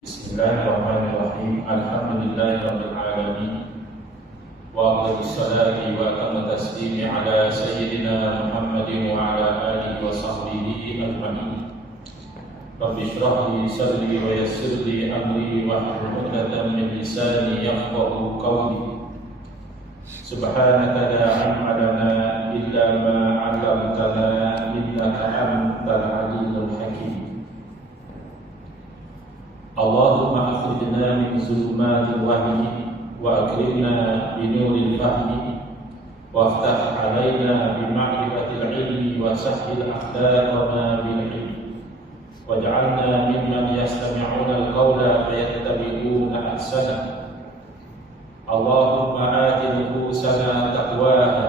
Bismillahirrahmanirrahim. Alhamdulillahirabbil alamin. Wa afdhalus salati wa atammu taslimi ala sayyidina Muhammadin wa ala alihi wa sahbihi ajma'in. Rabbi shrah li sadri wa yassir li amri wa hlul 'uqdatam min lisani yafqahu qawli. Subhanaka la 'ilma lana illa ma 'allamtana innaka antal 'alimul hakim. Allahumma akhrijna min zulumatil wahmi wa akrimna bi nuril fahmi waftah 'alaina bi ma'rifatil ilmi wa sahhil akhlaqana bil ilmi waj'alna mimman yastami'una al-qawla fayattabi'una ahsana. Allahumma ati nufusana taqwaha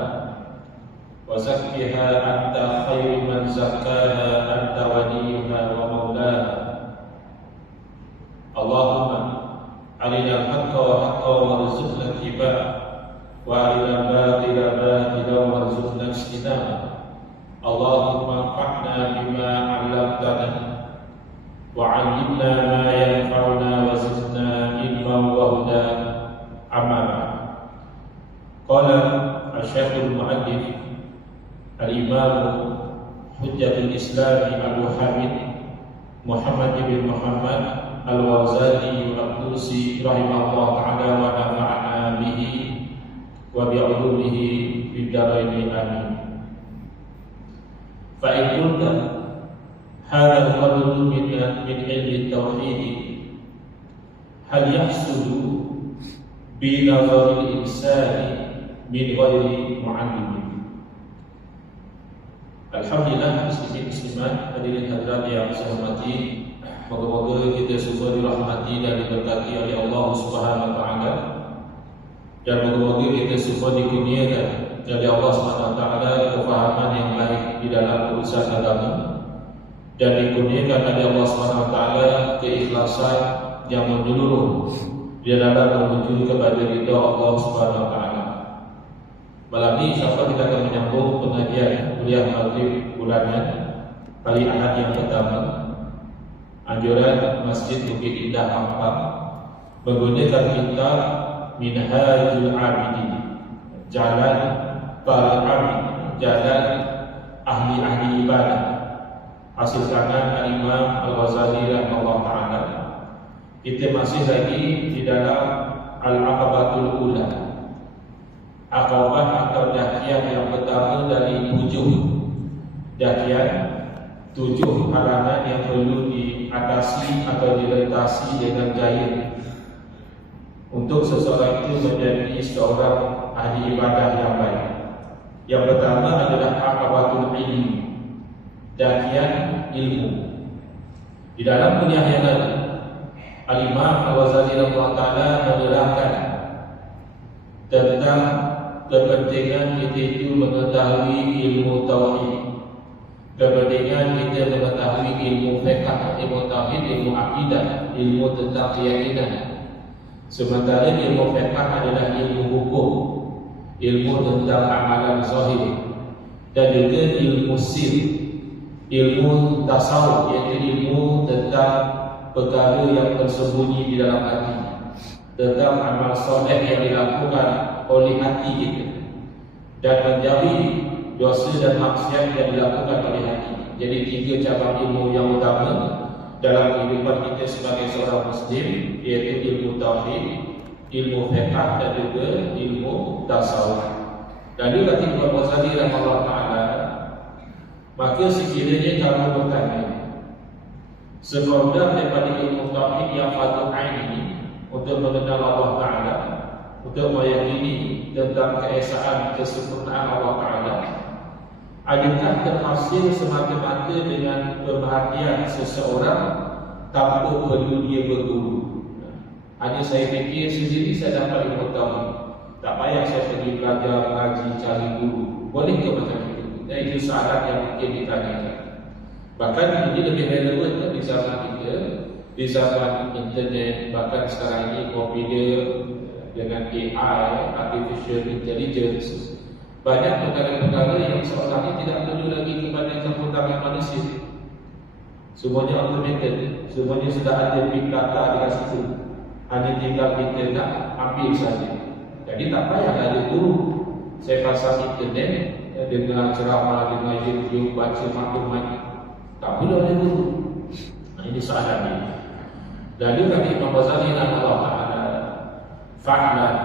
wa zakkiha anta khairu man zakkaha anta waliyuha wa maulaha. Allahumma arina al-haqqa wa haqqa warzuqna ittiba'ah wa arina al-batila batilan warzuqna ijtinabah. Allahumma anfa'na bima 'allamtana wa 'allimna ma yanfa'una wa zidna ilman wa huda. Amma ba'd. Qala asy-syaikh al-mu'allif al-imam hujjatul islam Abu Hamid Muhammad bin Muhammad Al-Ghazali Al-Qusi rahimahullah ta'ala wa nafa'ana bihi wa bi'ulumihi fid dharain amin. Fa in qulta hadha al-qadru min ilmi at-tauhid hal yahsulu bi nazar al-insani min ghairi mu'allim. Alhamdulillah, muslimin-muslimat, hadirin hadirat yang saya hormati, moga-moga kita semua dirahmati dan diberkati oleh Allah Subhanahu wa taala, dan moga-moga kita semua dikurniakan oleh Allah Subhanahu wa taala kefahaman yang baik di dalam urusan agama, dan dikurniakan oleh Allah Subhanahu wa taala keikhlasan yang menyeluruh di dalam menuju kepada ridha Allah Subhanahu wa taala. Malam ini insya-Allah kita akan menyambung pengajian kuliah maghrib bulanan hari Ahad yang pertama, anjuran Masjid Bukit Indah Ampang, menggunakan kitab Minhajul Abidin, jalan para abid, jalan ahli-ahli ibadah, hasil karangan Al-Imam Al-Ghazali rahimahullah ta'ala. Kita masih lagi di dalam Al-Aqabatul Ula, Aqabah atau dakian yang pertama dari 7 dakian, 7 halangan yang perlu diatasi atau dilintasi dengan jaya untuk seseorang itu menjadi seorang ahli ibadah yang baik. Yang pertama adalah aqabatul ilmi, dakian ilmu. Di dalam kuliah yang lalu, Al-Imam Al-Ghazali rahimahullah ta'ala menerangkan tentang kepentingan kita itu mengetahui ilmu tauhid, kepentingan kita mengetahui ilmu fiqh, ilmu tauhid, ilmu akidah, ilmu tentang keyakinan. Sementara ilmu fiqh adalah ilmu hukum, ilmu tentang amalan zahir, dan juga ilmu sir, ilmu tasawuf, iaitu ilmu tentang perkara yang tersembunyi di dalam hati, tentang amal soleh yang dilakukan oleh hati kita, dan menjauhi dosa dan maksiat yang dilakukan oleh hati. Jadi 3 cabang ilmu yang utama dalam kehidupan kita sebagai seorang Muslim, iaitu ilmu tauhid, ilmu fiqh, dan juga ilmu tasawuf. Dan dia kata Imam Ghazali rahimahullah ta'ala, maka sekiranya kamu bertanya sekolah daripada ilmu tauhid yang fardu ain ini untuk mengenal Allah Ta'ala, untuk meyakini tentang keesaan kesempurnaan Allah Ta'ala, adakah terhasil semata-mata dengan pemerhatian seseorang tanpa perlu dia berguru? Hanya saya fikir sendiri saya dapat ilmu tauhid, tak payah saya pergi belajar, mengaji, cari guru. Boleh ke macam itu? Dan itu syarat yang mungkin ditanyakan. Bahkan ini lebih relevan di zaman kita, di zaman internet, bahkan sekarang ini popular dengan AI, artificial intelligence. Banyak perkara-perkara yang seolah-olah tidak perlu lagi kepada campur tangan manusia. Semuanya automated, semuanya sudah ada big data dekat situ. Hanya tinggal kita nak ambil saja. Jadi tak payah ada guru. Saya pasang internet, dengar ceramah, dengar YouTube, baca maklumat. Tak perlu ada guru. Ini soalannya. Lalu kata Imam Ghazali Allah Ta'ala, fa'lam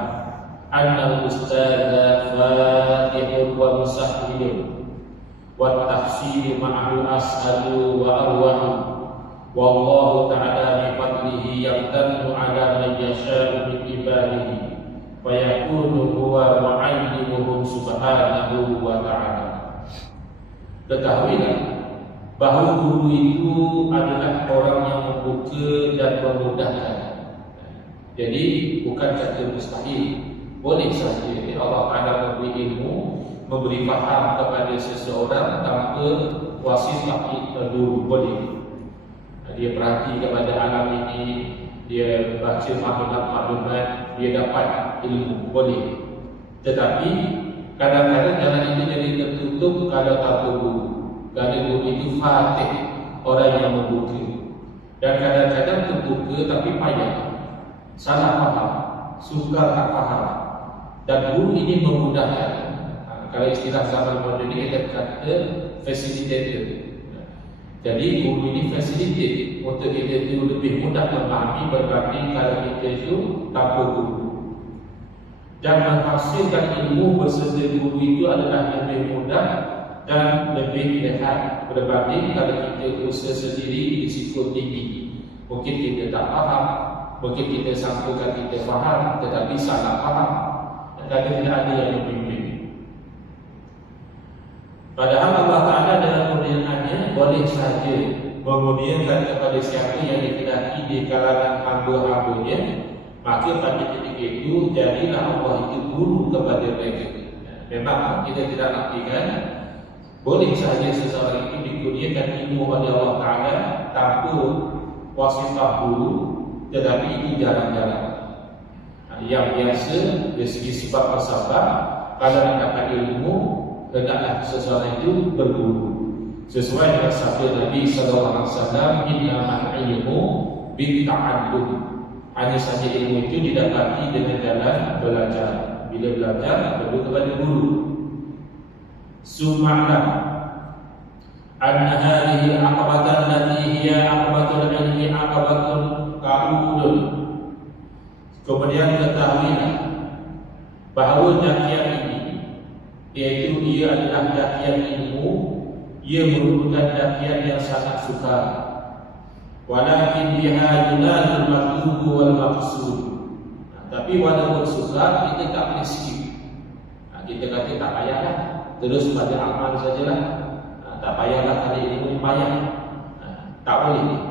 anna al-ustadha fatihun wa musahhilun wa tahsilu ma'ahu as'alu wa arwahu wallahu ta'ala bi fadlihi yamtannu ala man yasha'u min ibadihi wa yakunu huwa mu'allimuhum subhanahu wa ta'ala. Ketahuilah bahawa guru itu adalah orang yang membuka dan memudahkan. Jadi bukan kata mustahil, boleh saja Allah Ta'ala memberi ilmu, memberi faham kepada seseorang tanpa wasitah guru, boleh. Dia perhati kepada alam ini, dia baca maklumat-maklumat, dia dapat ilmu, boleh. Tetapi kadang-kadang jalan itu jadi tertutup kalau tanpa guru. Kerana guru itu fatih, orang yang membuka. Dan kadang-kadang terbuka tapi payah, salah faham, suka tak faham. Dan guru ini memudahkan. Kalau istilah zaman moden ini kita kata facilitator. Jadi guru ini facilitate untuk kita itu lebih mudah memahami berbanding kalau kita itu tanpa guru. Dan menghasilkan ilmu berserta guru itu adalah lebih mudah dan lebih lihat berbanding kalau kita usaha sendiri risiko tinggi. Mungkin kita tak faham, mungkin kita sangkakan kita faham tetapi salah faham. Dan tidak ada yang membimbing. Padahal Allah Ta'ala dalam kurniaannya boleh saja mengurniakan kepada siapa yang dikehendaki di kalangan hamba-hambanya, maka pada ketika itu jadilah Allah itu guru kepada mereka. Memang kita tidak naktikan boleh sahaja seseorang itu dikurniakan ilmu oleh Allah Ta'ala tanpa wasitah guru, tetapi ini jarang-jarang. Yang biasa dari segi sifat musabab, kalau nak dapat ilmu, hendaklah seseorang itu berguru. Sesuai dengan sabda Nabi SAW, innamal ilmu bitta'allum. Hanya saja ilmu itu didapati dengan jalan belajar. Bila belajar, perlu kepada guru. Suma'lam anna hadhihi al-aqabatan allati hiya aqabatul ilmi aqabatun ka'udun. Kemudian ketahuilah bahawa dakian ini, iaitu ia adalah dakian ilmu, ia merupakan dakian yang sangat sukar. Walakin biha yunalul matlubu wal maqsud. Tapi walaupun sukar, kita tak boleh skip. Kita kata tak payahlah, terus pada amal sajalah. Tak payahlah kali ilmu payah. Tak boleh.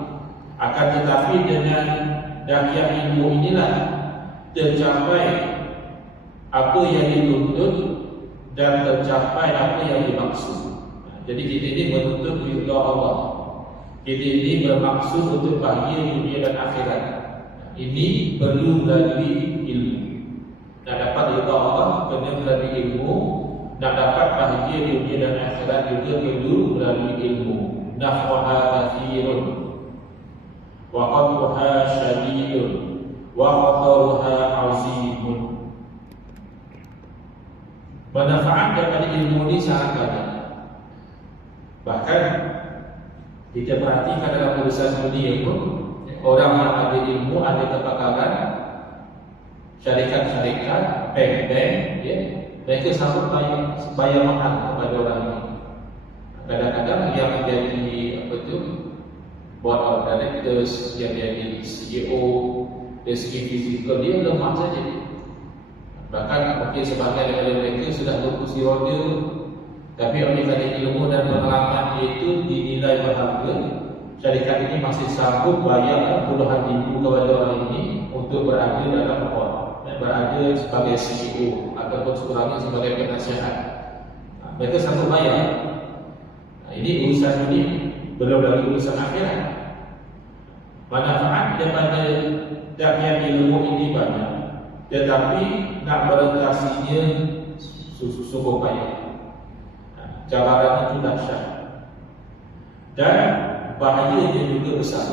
Akan tetapi dengan dakian ilmu inilah tercapai apa yang dituntut dan tercapai apa yang dimaksud. Jadi kita ini menuntut ridha Allah. Kita ini bermaksud untuk bahagia dunia dan akhirat. Ini perlu melalui ilmu. Nak dapat ridha Allah kena melalui ilmu. Nak dapat bahagia dunia dan akhirat juga perlu melalui ilmu. Naf'uha kathirun wa qadruha syadidun wa khataruha azimun. Manfaat daripada ilmu ini sangat banyak. Bahkan kita perhatikan dalam urusan dunia pun, orang yang ada ilmu, ada kepakaran, syarikat-syarikat, bank-bank, ya, mereka sanggup bayar mahal kepada orang ini. Kadang-kadang yang menjadi board of directors, yang menjadi CEO, dari segi fizikal dia lemah saja. Bahkan mungkin sebahagian daripada mereka sudah berkursi roda, tapi oleh kerana ilmu dan pengalaman itu dinilai berharga, syarikat ini masih sanggup bayar puluhan ribu kepada orang ini untuk berada dalam board, berada sebagai CEO ataupun sekurang-kurangnya sebagai penasihat. Mereka sanggup bayar. Ini urusan dunia, belum lagi urusan akhirat. Manfaat daripada dakwah ilmu ini banyak, tetapi nak merekasinya sungguh payah. Cabaran itu dahsyat. Dan bahayanya juga besar.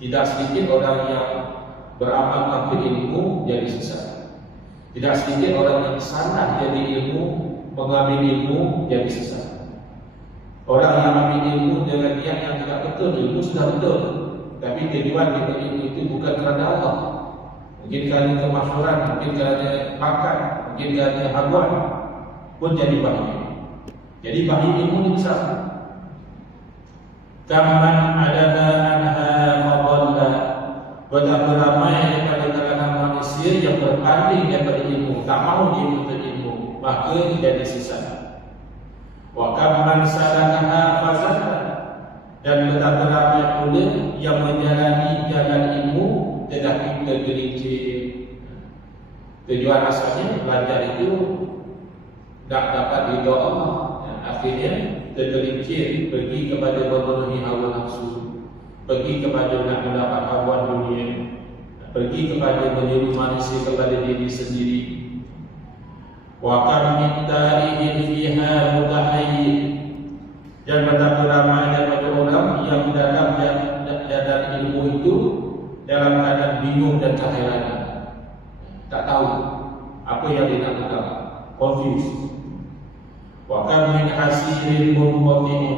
Tidak sedikit orang yang beramal tanpa ilmu jadi sesat. Tidak sedikit orang yang salah jadi ilmu, mengambil ilmu jadi sesat. Orang yang ambil ilmu dengan niat yang tidak betul, ilmu sudah betul, tapi tujuan dengan ilmu itu bukan kerana Allah. Mungkin kerana kemasyhuran, mungkin kerana makan, mungkin kerana haluan, pun jadi bahaya. Jadi bahaya ilmu ini besar. Kaman adana anha fadalla. Betapa ramai daripada kalangan manusia yang berpaling daripada ilmu, tak mahu dia menuntut ilmu, maka jadi sesat. Wa kaman salakaha fasada. Dan betapa ramai pula yang menjalani jalan ilmu tetapi tergelincir. Tujuan asalnya belajar itu tak dapat ridha Allah, akhirnya tergelincir pergi kepada memenuhi hawa nafsu, pergi kepada nak mendapat habuan dunia, pergi kepada menyuruh manusia kepada diri sendiri. Wa kam min tarihin fiha mutahayyin. Dan betapa ramai daripada orang yang dalam jalan ilmu itu dalam keadaan bingung dan keheranan, tak tahu apa yang dia nak lakukan, confused. Wa kam min hasirin munqati'in.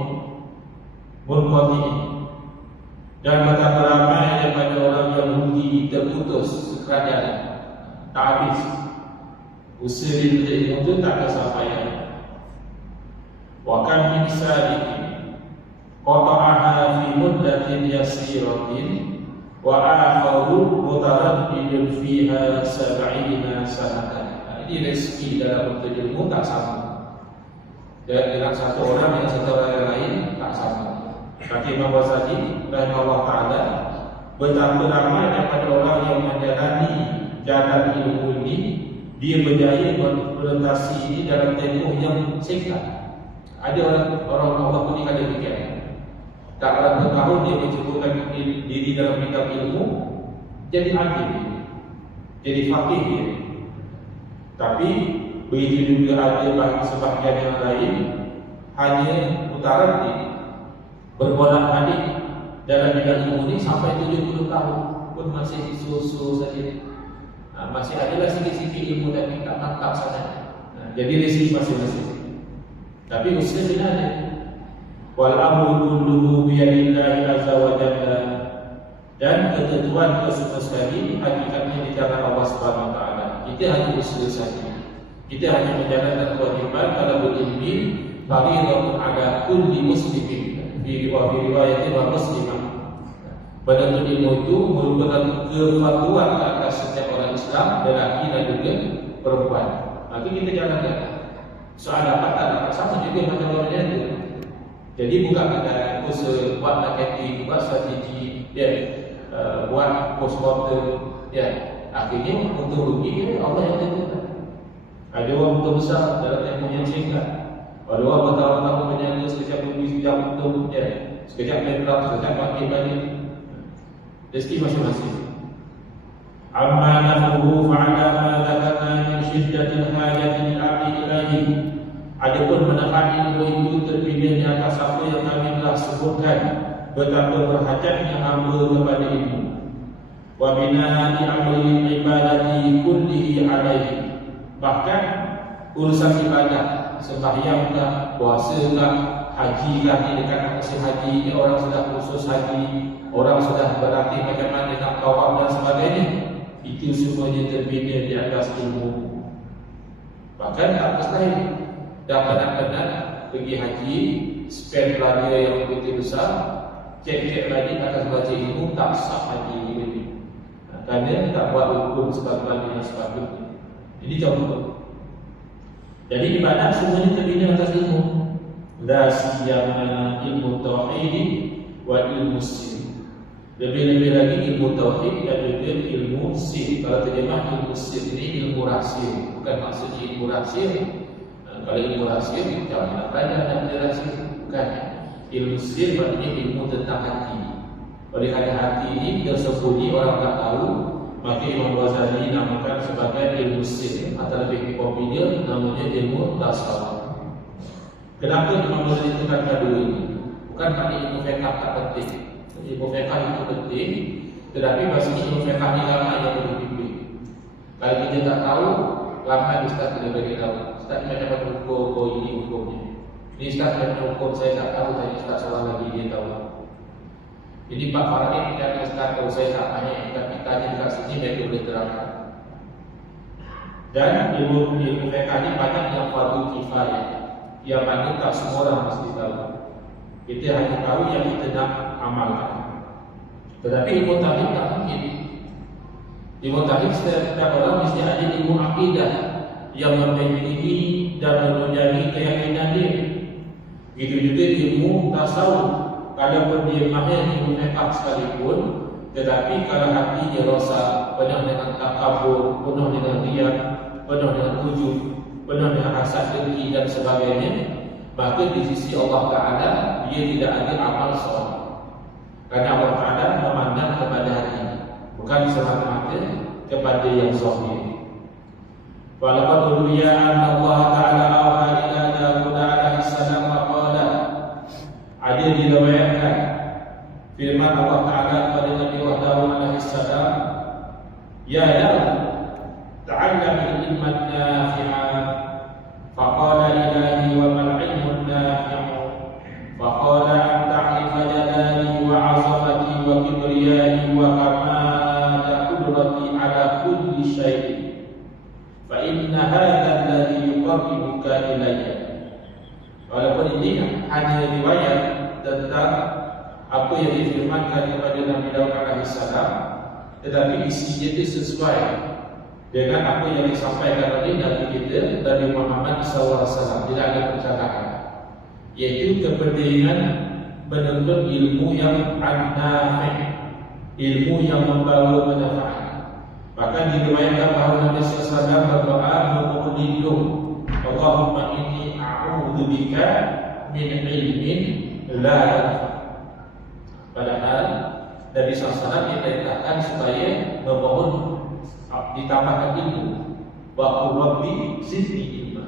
Dan betapa ramai daripada orang yang rugi terputus sekadar, tak habis usaha dia ilmu itu tak kesampaian. Wa kam min sadiqin qata'aha fi muddatin yasiratin wa akharu mutaraddidun fiha 70 sanatan. Ini rezeki dalam bentuk ilmu tak sama. Dengan satu orang dengan satu orang yang lain tak sama. Kata Imam Ghazali rahimahullah ta'ala, betapa ramai daripada orang yang menjalani jalan ilmu ini, dia berjaya melintasi ini dalam tempoh yang singkat. Ada orang Allah pun ni ada fikir, tak berapa tahun dia mencukupkan diri dalam bidang ilmu, jadi alim, jadi faqih dia. Tapi begitu juga ada sebahagian yang lain hanya mutaraddi, berbolak-balik dalam bidang ilmu ini sampai 70 tahun pun masih disusul saja. Masih adalah sikit-sikit ilmu tapi tak mantap sangat. Jadi rezeki masing-masing. Tapi usaha tidak ada. Wal amru kulluhu bi yadillahi azza wa jalla. Dan ketentuan itu semua sekali hakikatnya di tangan Allah Subhanahu wa taala. Kita hanya usaha saja. Kita hanya menjalankan kewajiban kalau berilmi fardhu ala kulli muslimin fi riwayat wa muslimah. Menuntut ilmu itu merupakan kefarduan atas setiap orang Islam, lelaki dan juga perempuan. Maka kita jalankan. Soal dapat tak dapat sama juga macam orang lain itu. Jadi bukan kita usaha buat marketing, buat strategi, buat post-mortem, akhirnya untung rugi Allah yang tentukan. Ada orang untung besar dalam tempoh yang singkat. Ada orang bertahun-tahun berniaga, sekejap rugi, sekejap untung, sekejap bankrupt, sekejap bangkit balik. Rezeki masing-masing. Amma nafuhu fa'ala ma dzakarna min syiddatil hajati al-'abdi ilaihi. Adapun manfaat ilmu itu terpilih di atas apa yang kami telah sebutkan, betapa berhajatnya hamba kepada ilmu. Wa bina'i amri ibadati kullihi alaihi. Bahkan urusan ibadah, sembahyangkah, puasakah, hajikah, di dekat musim haji, orang sudah khusus haji, orang sudah berlatih macam mana nak tawaf dan sebagainya, itu semuanya terbina di atas ilmu. Bahkan tak mustahil dapat nak pergi haji, spend belanja yang begitu besar, cek-cek lagi atas baca ilmu, tak sah haji ini. Kerana tak buat hukum sebagaimana yang sepatutnya. Ini contoh. Jadi ibadat semuanya terbina atas ilmu. La siyama ilmu tauhid wa ilmu sir. Lebih-lebih lagi ilmu tauhid dan juga ilmu sir. Kalau terjemah ilmu sir ini ilmu rahsia, bukan maksudnya ilmu rahsia. Kalau ilmu rahsia kita nak belajar dan belajar rahsia, bukan. Ilmu sir maknanya ilmu tentang hati. Oleh kerana hati ini tersembunyi, orang tak tahu, maka Imam Ghazali namakan sebagai ilmu sir, atau lebih popular namanya ilmu tasawuf. Kenapa Imam Ghazali tekankan dulu ini? Bukan makna ilmu fiqh tak penting. Ilmu fiqh itu penting, tetapi maksudnya ilmu fiqh ni lama yang boleh bimbing. Kalau kita tak tahu, lama Ustaz tidak bagi tahu. Ustaz macam mana hukum ini hukumnya. Ini Ustaz macam hukum saya tak tahu, tanya Ustaz seorang lagi dia tahu. Jadi Pak Farhan kan Ustaz tahu saya tak tanya, tapi tanya dekat sini mereka boleh terangkan. Dan ilmu fiqh ni banyak yang fardu kifayah, yang mana tak semua orang mesti tahu. Kita hanya tahu yang kita nak amalkan. Tetapi ilmu tauhid tak mungkin. Ilmu tauhid setiap orang mesti ada ilmu akidah yang membentengi dan menunjang keyakinan dia. Begitu juga ilmu tasawuf. Kalaupun dia mahir ilmu fiqh sekalipun, tetapi kalau hati dia rosak, penuh dengan takabur, penuh dengan riya, penuh dengan ujub, penuh dengan hasad dengki dan sebagainya, maka di sisi Allah Ta'ala dia tidak ada amal soleh. Kerana Allah Ta'ala memandang kepada hati, bukan semata-mata kepada yang zahir. Walaqad ruwiya anna Allah Ta'ala awha ila Daud alaihi salam qala, ada diriwayatkan firman Allah Ta'ala kepada Nabi Daud alaihi salam, ya Daud ta'allam ilman nafi'an. Faqala ilahi wa mal ilmun nafi'u. Faqala an ta'rifa jalali wa 'azamati wa kibriyai wa kamala qudrati ala kulli syai'in. Fa inna hadha alladhi yuqarribuka ilayya. Walaupun ini hanya riwayat tentang apa yang difirmankan kepada Nabi Daud alaihi salam, tetapi isinya itu sesuai dengan apa yang disampaikan oleh Nabi kita, Nabi Muhammad SAW. Tidak ada percakapan, yaitu kepentingan menuntut ilmu yang an-nafi', ilmu yang membawa manfaat. Bahkan diriwayatkan bahawa Nabi SAW berdoa memohon lindung, Allahumma inni a'udzubika min ilmin la yanfa'. Padahal Nabi SAW diperintahkan supaya memohon ditambahkan ilmu. Wa rabbi zidni ilma.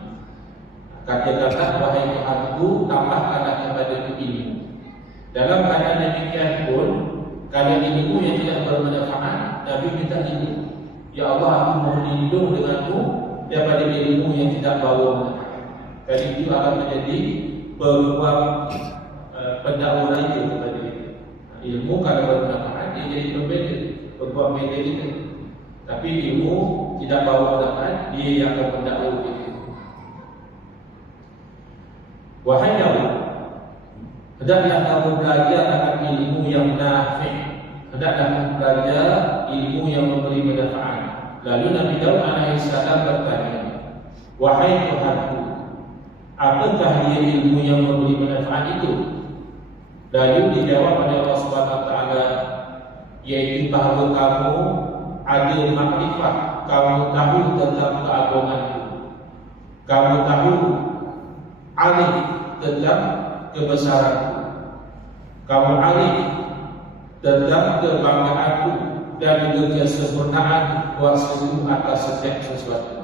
Katakanlah wahai Tuhanku, tambahkanlah kepada ilmu. Dalam keadaan demikian pun, kalau ilmu yang tidak bermanfaat, Nabi minta ilmu. Ya Allah, aku mohon lindung denganmu daripada ilmu yang tidak bawa manfaat. Kali itu akan menjadi peluang pendakwa raya kepada kita. Ilmu kalau bermanfaat, dia jadi pembeda, peluang beda kita. Tapi ilmu tidak bawa manfaat, dia yang akan mendakwa kita. Wahai Daud, hendaklah kamu belajar akan ilmu yang nafi', hendaklah kamu belajar ilmu yang memberi manfaat. Lalu Nabi Daud alaihi salam bertanya, wahai Tuhanku, apakah dia ilmu yang memberi manfaat itu? Lalu dijawab oleh Allah Subhanahu wa taala, yaitu bahawa kamu ada makrifat, kamu tahu tentang keagunganku, kamu tahu arif tentang kebesaranku, kamu arif tentang kebanggaanku dan juga kesempurnaan kuasaku atas setiap sesuatu.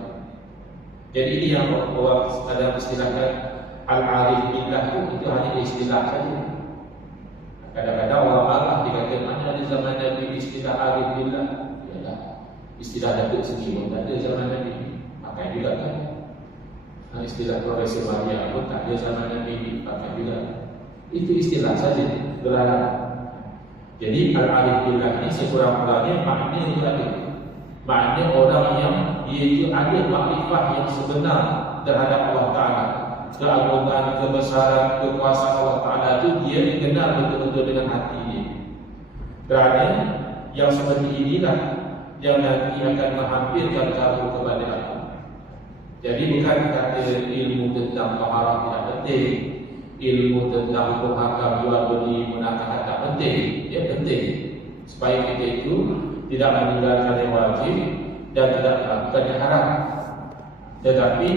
Jadi ini yang orang ada istilahkan al-arif billah, itu hanya istilah saja. Kadang-kadang orang marah dikatakan mana di zaman Nabi istilah arif billah. Istilah Datuk Seri pun tak ada zaman Nabi, pakai juga kan. Istilah Profesor Maria pun tak ada zaman Nabi, pakai juga. Itu istilah saja, gelaran. Jadi al-arif billah ini sekurang-kurangnya makna itu ada. Makna orang yang dia itu ada makrifat yang sebenar terhadap Allah Ta'ala. Keagungan, kebesaran, kekuasaan Allah Ta'ala itu dia dikenal betul-betul dengan hati dia. Kerana yang seperti inilah yang nanti akan menghampirkan kamu kepada aku. Jadi bukan kata ilmu tentang taharah tidak penting, ilmu tentang hukum hakam jual beli munakahat tak penting. Dia penting supaya kita itu tidak meninggalkan yang wajib dan tidak melakukan yang haram. Tetapi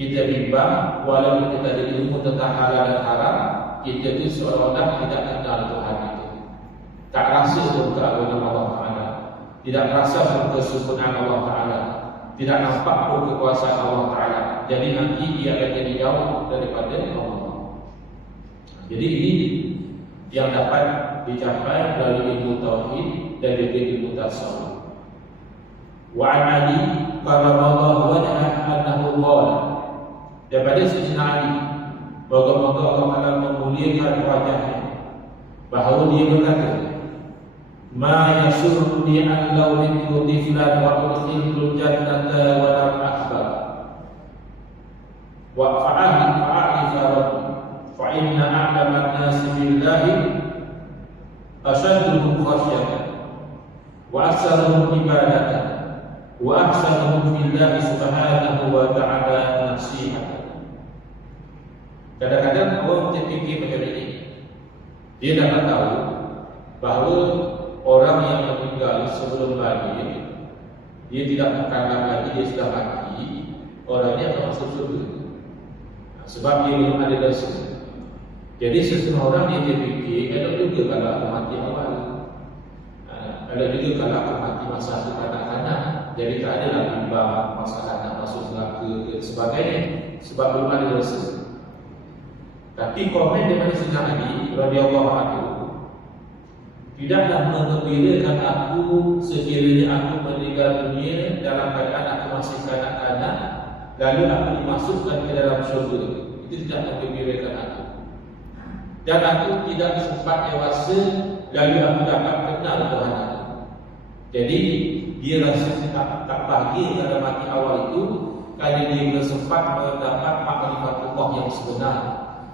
kita bimbang, walau kita ada ilmu tentang halal dan haram, kita itu seolah-olah tidak kenal Tuhan itu, tak rasa pun keagungan Allah Ta'ala, tidak rasa pun kesempurnaan Allah Ta'ala, tidak nampak pun kekuasaan Allah Ta'ala. Jadi nanti dia akan jadi jauh daripada Allah. Jadi ini yang dapat dicapai melalui ilmu tauhid dan juga ilmu tasawuf. Wa an Ali karramallahu wajhahu annahu qala, daripada Sayyidina Ali bagaimana Allah Taala memuliakan wajahnya, bahawa dia berkata, ma yasurruni an law mitlu tiflan wa udkhiltul jannata wa lam akbar wa fa'ali rabbi fa inna a'lama an-nas billahi ashadduhum khashyatan wa aktsaruhum ibadatan wa ahsanuhum billahi subhanahu wa ta'ala nasihatan. Kadang-kadang orang terfikir macam ini, dia dapat tahu bahawa orang yang meninggal sebelum mati, dia tidak akan lagi, dia sudah mati, orangnya akan masuk surga, sebab dia belum ada dosa. Jadi seseorang yang dia fikir, elok juga kalau aku mati awal, elok juga kalau aku mati masa aku kanak-kanak, jadi tak ada lagi masalah nak masuk neraka dan sebagainya, sebab belum ada dosa. Tapi komen daripada Sayyidina Ali radhiyallahu anhu, tidaklah mengembirakan aku sekiranya aku meninggal dunia dalam keadaan aku masih kanak-kanak, lalu aku dimasukkan ke dalam syurga. Itu tidak mengembirakan aku. Dan aku tidak sempat dewasa, lalu aku dapat kenal Tuhan aku. Jadi dia rasa tak bahagia dalam mati awal itu, kerana dia bersempat mendapat ma'rifatullah yang sebenar,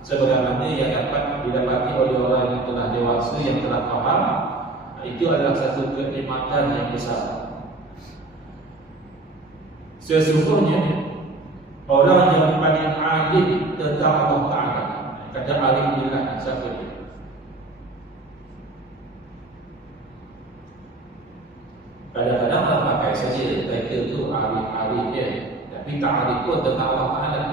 sebagaimana yang dapat didapati oleh orang yang telah dewasa, yang telah faham. Itu adalah satu kenikmatan yang besar. Sesungguhnya orang yang paling alim tentang Allah Ta'ala, kata alim inilah siapa dia? Kadang-kadang orang pakai saja title itu alim dia, tapi tak alim pun tentang Allah Ta'ala.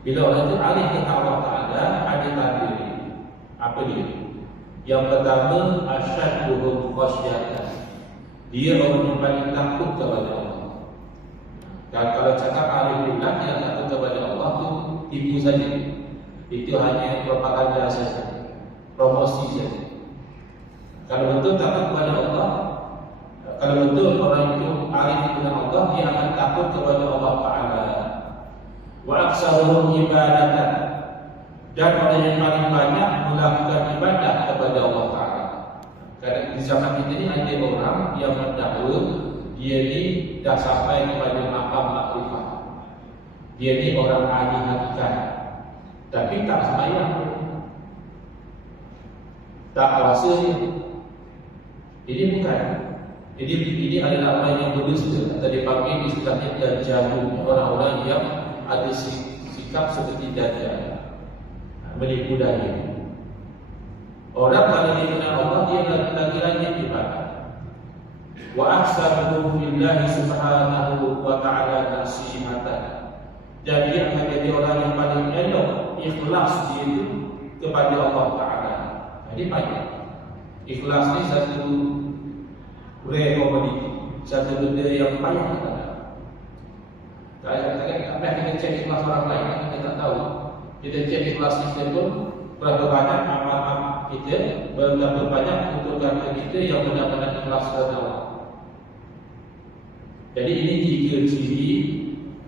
Bila orang itu alim tentang Allah Ta'ala, ada tanda dia. Apa dia? Yang pertama, asyadduhum khasyatan. Dia orang yang paling takut kepada Allah. Dan kalau cakap alimillah yang takut kepada Allah itu tipu saja. Itu hanya propaganda saja, promosi saja. Kalau betul takut kepada Allah, kalau betul orang itu alim dengan Allah, dia akan takut kepada Allah Ta'ala. Wa aksaruhum ibadatan, dan orang yang paling banyak melakukan ibadah kepada Allah Ta'ala. Kerana di zaman kita ni ada orang yang mendakwa dia ni dah sampai kepada maqam makrifat, dia ni orang ahli hakikat, tapi tak sembahyang, tak puasa dia. Ini bukan. Ini adalah orang yang berdusta, atau dipanggil istilahnya dajjalun, orang-orang yang ada sikap seperti dajjal, menipu daya. Orang kalau dia kenal Allah, dia lagi rajin ibadah. Wa ahsanuhum billahi subhanahu wa ta'ala nasihatan, dan dia akan jadi orang yang paling elok ikhlas dia itu kepada Allah Ta'ala. Jadi banyak. Ikhlas ni satu rare commodity, satu benda yang payah kita ada. Kadang-kadang kita cek ikhlas orang lain, kita tak tahu. Kita cek ikhlas kita pun, berapa banyak amal kita, berapa banyak untuk kita yang benar-benar ikhlas kepada Allah. Jadi ini tiga ciri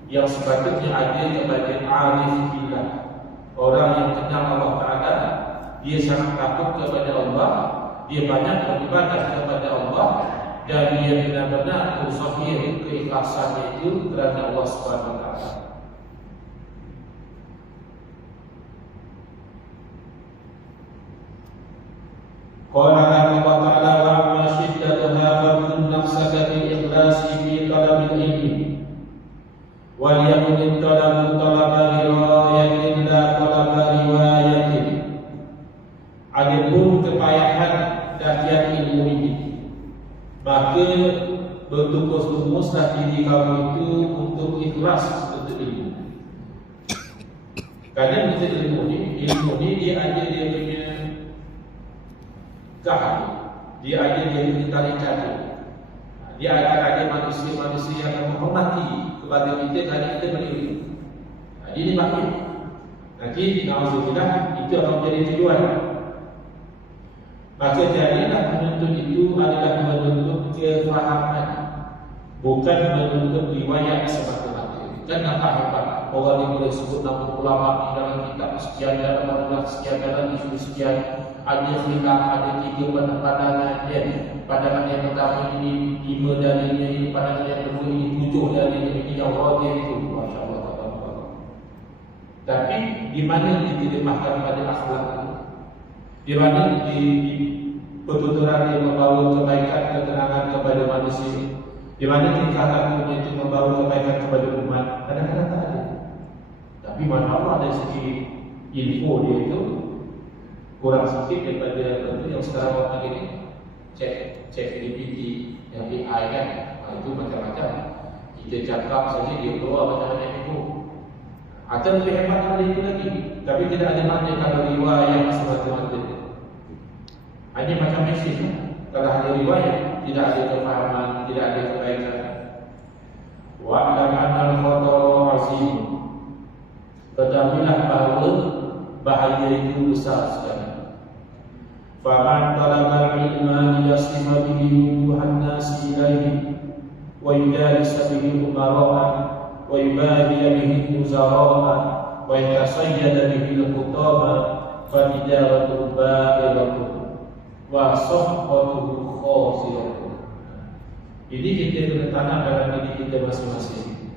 yang sepatutnya ada kepada arif billah. Orang yang kenal Allah Ta'ala, dia sangat takut kepada Allah, dia banyak beribadah kepada Allah, dan dia benar-benar bersahih keikhlasannya itu kerana Allah Subhanahu Wa Taala. Qala Allah Ta'ala wa amma shiddatuha fa'kun nafsaka bil ikhlasi fi talabil ilmi wal yakun talabu talaba riwayatin la talaba riwayatin. Adapun kepayahan dakyat ilmu ini, maka bertukus-tukuslah diri kamu itu untuk ikhlas untuk ilmu. Kadang kita ilmu ni dia ada dia punya kahar, dia ada dia punya tarikat. Dia akan ada manusia-manusia yang menghormati kepada kita kerana kita berilmu. Jadi ini makin nanti na'udzubillah itu akan menjadi tujuan. Maka jadilah menuntut itu adalah menuntut kefahaman, bukan menuntut riwayat semata-mata. Kan nampak hebat orang yang boleh sebut nama ulama di dalam kitab sekian, dalam majalah sekian, dalam isu sekian, ada khilaf, ada 3 pandangan dia. Pandangan yang pertama ini 5 dalilnya, ini pandangan yang kedua ini 7 dalilnya, ini yang rajih itu. Masya-Allah. Tapi di mana diterjemahkan pada akhlak itu? Di mana di pertuturan yang membawa kebaikan, ketenangan kepada manusia? Di mana tingkah lakunya itu membawa kebaikan kepada umat? Kadang-kadang tak ada. Tapi mana dari segi info dia itu kurang sedikit daripada itu yang sekarang orang lagi ni cek GPT, yang AI kan, itu macam-macam. Kita cakap saja dia keluar macam-macam info. Atau lebih hebat dari itu lagi. Tapi tidak ada makna kalau riwayat semata-mata. Hanya macam mesej. Kalau ada riwayat, tidak ada kefahaman, tidak ada kebaikan. Wa'lam anna al-khatara 'azim. Ketahuilah bahawa bahaya itu besar sekali. Faman talaba al-ilma liyasima bihi wujuhan nasi ilaihi wa yujalisa bihi umara'an wa yubahiya bihi muzara'an wa yatasayyada bihi al-khutaba fa tijaratu ba'iratu wa sohbatuhu khosiratu. Jadi kita kena tanam dalam diri kita masing-masing.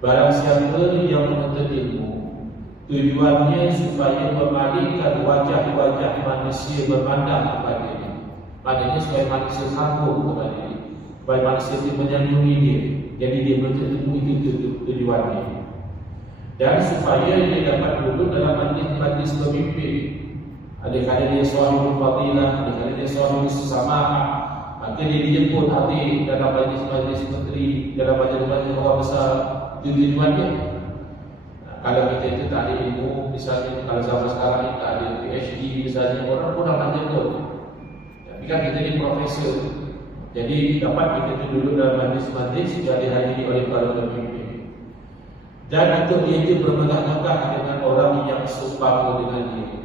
Barang siapa yang menuntut ilmu, tujuannya supaya memalingkan wajah-wajah manusia berpandang kepada dia. Maknanya supaya manusia sanggup kepada dia, supaya manusia itu menyanjungi dia. Jadi dia menuntut ilmu itu tujuannya. Dan supaya dia dapat duduk dalam majlis-majlis pemimpin. Ada-ada dia sahibul fadilah, ada-ada dia sahibul sama'ah. Maka dia dijemput hadir dalam majlis-majlis menteri, dalam majlis-majlis orang besar. Itu tujuannya. Kalau kita itu tak ada ilmu, misalnya kalau zaman sekarang ini tak ada PhD misalnya, orang pun nak jaga. Tapi kan kita ni profesor. Jadi dapat kita itu duduk dalam majlis-majlis yang dihadiri oleh para pemimpin. Dan untuk dia itu bermegah-megah dengan orang yang seumpama dengan dia.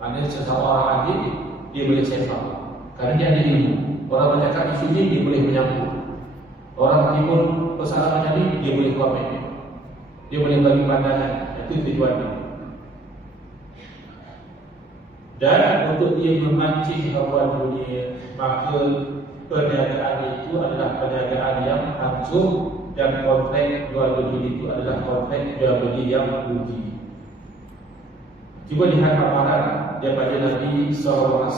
Maksudnya sesama orang adil, dia boleh sembang. Kerana dia ada ilmu. Orang bercakap isu ni, dia boleh menyambut. Orang timbul persoalan macam ni, dia boleh komen. Dia boleh bagi pandangan. Itu tujuannya. Dan untuk dia memancing hawa dunia, maka perniagaan itu adalah perniagaan yang hancur. Dan kontrak jual beli itu adalah kontrak jual beli yang rugi. Cuba lihat amaran daripada Nabi SAW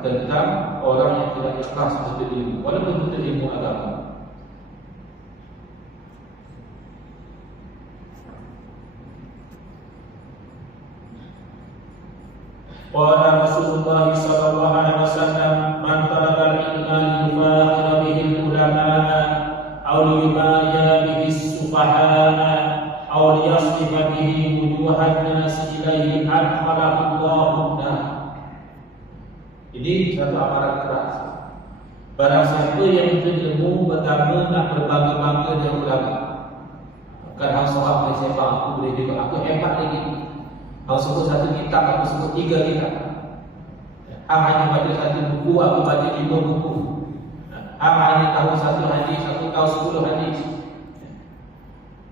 tentang orang yang tidak ikhlas menuntut ilmu, walaupun menuntut ilmu agama. Qala Rasulullah sallallahu alaihi wasallam, man talaba al-ilma liyufakhira bihi al-ulama aw liyubaya bihi as-sufaha aw liyasrifa bihi wujuhan nas ilaihi adkhalahu Allahu nar. Ini satu amaran keras. Barang siapa yang menuntut ilmu pertama nak berbangga-bangga dengan ulama. Bukan hang seorang boleh sembang, aku boleh juga, aku hebat lagi. Hang sebut satu kitab, aku sebut 3 kitab. Hang hanya baca satu buku, aku baca 5 buku. Hang hanya tahu satu hadis, aku tahu 10 hadis.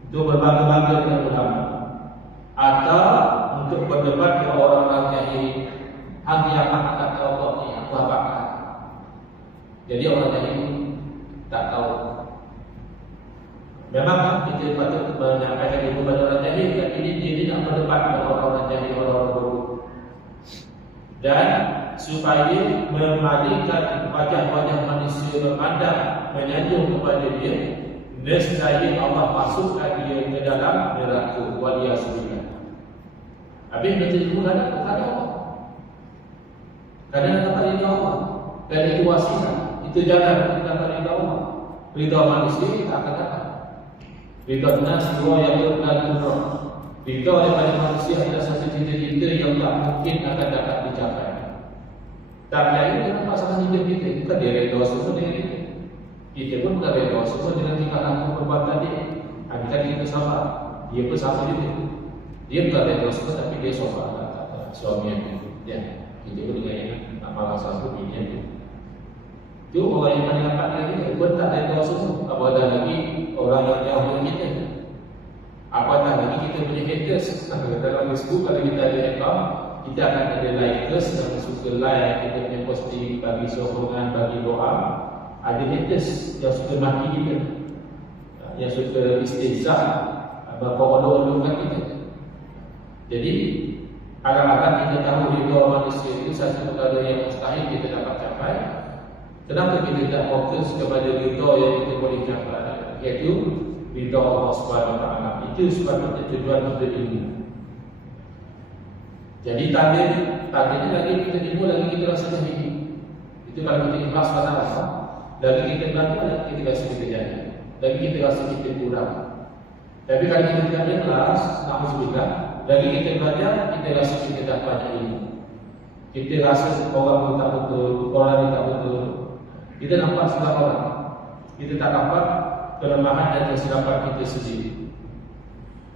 Itu berbangga-bangga dengan ulama. Atau untuk berdebat dengan orang-orang jahil. Hang yang tak tahu apa ni, aku hafalkan. Jadi orang jahil tak tahu. Memang kita patut menyampaikan ilmu kepada orang jahil, kan? Ini dia tidak berdebat dengan orang-orang jahil, orang-orang bodoh. Dan supaya memalingkan wajah-wajah manusia berpandang menyanjung kepada dia, nescaya Allah masukkan dia ke dalam neraka. Waliyasbillah. Habis baca ilmu kan bukan apa? Kadang dapat ridha Allah. Dan itu wasilah, itu jalan kita dapat ridha Allah. Ridha manusia kita akan dapat. Ridha nas dua yang berlaku. Ridha daripada manusia adalah satu cita-cita yang tak mungkin akan dapat dicapai. Tak lain dengan pasangan hidup kita. Bukan dia ridha semua dengan kita. Kita pun bukan ridha semua dengan tingkah laku perbuatan dia. Kan kita sabar. Dia pun sama juga. Dia bukan ridha semua tapi dia sabar. Suami yang ya. Kita pun dengan malah satu ini. Itu orang yang paling dapat lagi, pun tak ada dosa. Apatah lagi orang yang jauh dari kita. Apatah lagi kita punya haters. Dalam Facebook kalau kita ada account, kita akan ada likers yang suka like, kita punya posting bagi sokongan, bagi doa. Ada haters yang suka maki kita, yang suka istihza, berkodok-kodokkan kita. Jadi kadang-kadang kita tahu ridha manusia itu satu perkara yang mustahil kita dapat capai. Kenapa kita tidak fokus kepada ridha yang kita boleh capai, iaitu ridha Allah Subhanahu Wa Taala. Itu sebabnya tujuan untuk ilmu. Jadi tadinya lagi kita ilmu, lagi kita rasa jahil. Itu kalau kita ikhlas pada Allah, lagi kita belajar, lagi kita rasa kita jahil, lagi kita rasa kita kurang. Tapi kalau kita tidak ikhlas, alhamdulillah, lagi kita belajar, kita rasa kita tak banyak ilmu. Kita rasa orang itu tak betul, orang ini tak betul. Kita nampak salah orang. Kita tak nampak kelemahan dan kesilapan kita sendiri.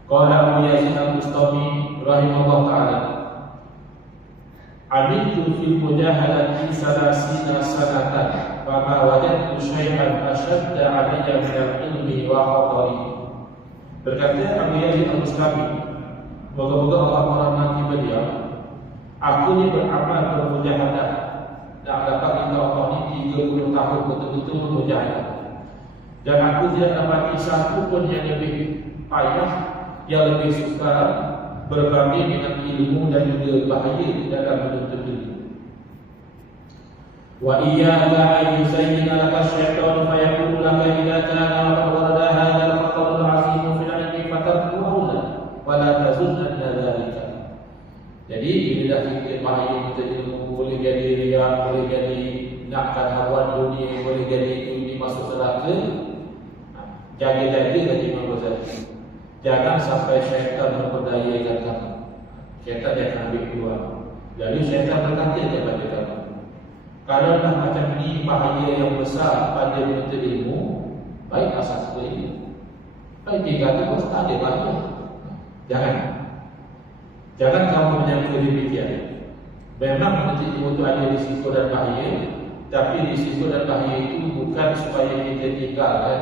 Qala Abu Yazid Al-Bustami rahimahullah ta'ala, Amiltu fil mujahadati salasina sanatan, fama wajadtu syai'an ashadda alayya min al-ilmi wa khatari. Berkata Abu Yazid Al-Bustami, moga-moga Allah merahmati beliau, aku ni beramal bermujahadah, tak dapat kita Allah ni 30 tahun betul-betul mujahadah. Dan aku tidak dapati satu pun yang lebih payah, yang lebih sukar berbanding dengan ilmu dan juga bahaya dalam menuntut ilmu. Wa iyyaka an yuzayyina laka asy-syaitanu fa yaqulu laka idza kana qad warada hadha al-khatar al-'azim fi al-'ilmi fatarkuhu wa la tazunna dzalika. Jadi bila kita bahaya menuntut ilmu, boleh jadi riya, boleh jadi nakkan hawa dunia, boleh jadi itu ini masuk neraka. Jaga-jaga tadi Imam Ghazali. Jangan sampai syaitan memperdayakan kamu. Syaitan dia akan ambil keluar. Lalu syaitan berkata kepada kamu, kalau dah macam ni bahaya yang besar pada menuntut ilmu, baik asas ilmu. Baik dia kata pun tak ada bahaya. Jangan kamu menyangka demikian. Memang menuntut ilmu itu ada risiko dan bahaya, tapi risiko dan bahaya itu bukan supaya kita tinggalkan,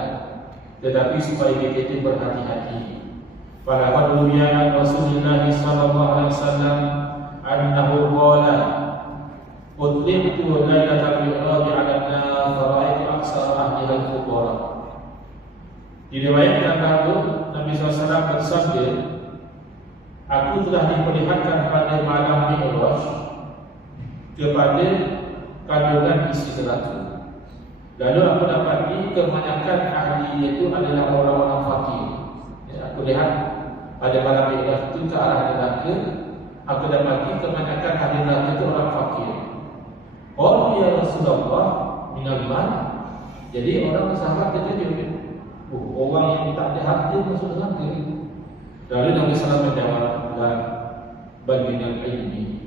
tetapi supaya kita berhati-hati. Fala ruwiya Rasulullah sallallahu alaihi wasallam annahu qala udlitu lailatal mi'raj 'ala an-nar fara'aitu aksara ahliha al-fuqara. Diriwayatkan bahawa Nabi SAW bersabda, aku telah diperlihatkan pada malam Mi'raj kepada kandungan isi neraka. Lalu aku dapati kebanyakan ahli itu adalah orang-orang fakir. Aku lihat pada malam Mi'raj itu ke arah neraka, aku dapati kebanyakan ahli neraka itu orang fakir. Oh ya Rasulullah, minal mal. Jadi orang sahabat terkejut. Orang yang tak ada harta masuk neraka. Lalu Nabi SAW menjawab, bal minal ilmi.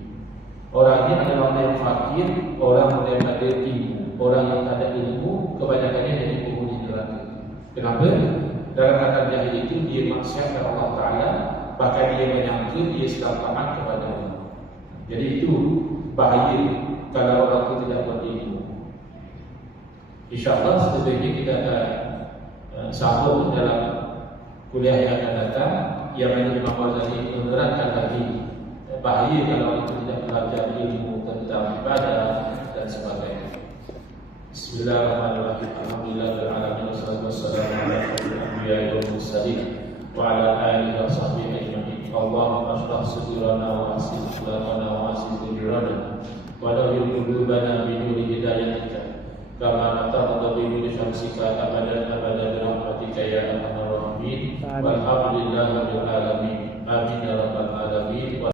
Orang ini adalah orang yang fakir, orang yang ada ilmu. Orang yang tak ada ilmu, kebanyakannya jadi penghuni neraka. Kenapa? Dalam kata jahil itu dia maksiat kepada Allah Ta'ala, bahkan dia menyangka dia sedang taat kepada Allah. Jadi itu bahaya kalau orang itu tidak berilmu. InsyaAllah setelah ini kita akan sambung dalam kuliah yang akan datang, yang mana Imam Ghazali menerangkan lagi bahaya kalau orang itu tidak belajar ilmu tentang ibadah dan sebagainya. Bismillahirrahmanirrahim. Alhamdulillahirabbil alamin wassalamu ala asyrofil anbiya'i wal mursalin wa ala alihi wa sahbihi ajma'in. Allahumma ashrah sudurana wa asih akhlaqana wa asih dhurrana wa nawwir qulubana bi nuri hidayatika kama nataqadda bi nuri syamsika abadan bi rahmatika ya arhamar rahimin. Walhamdulillahirabbil alamin. Amin ya rabbal alamin.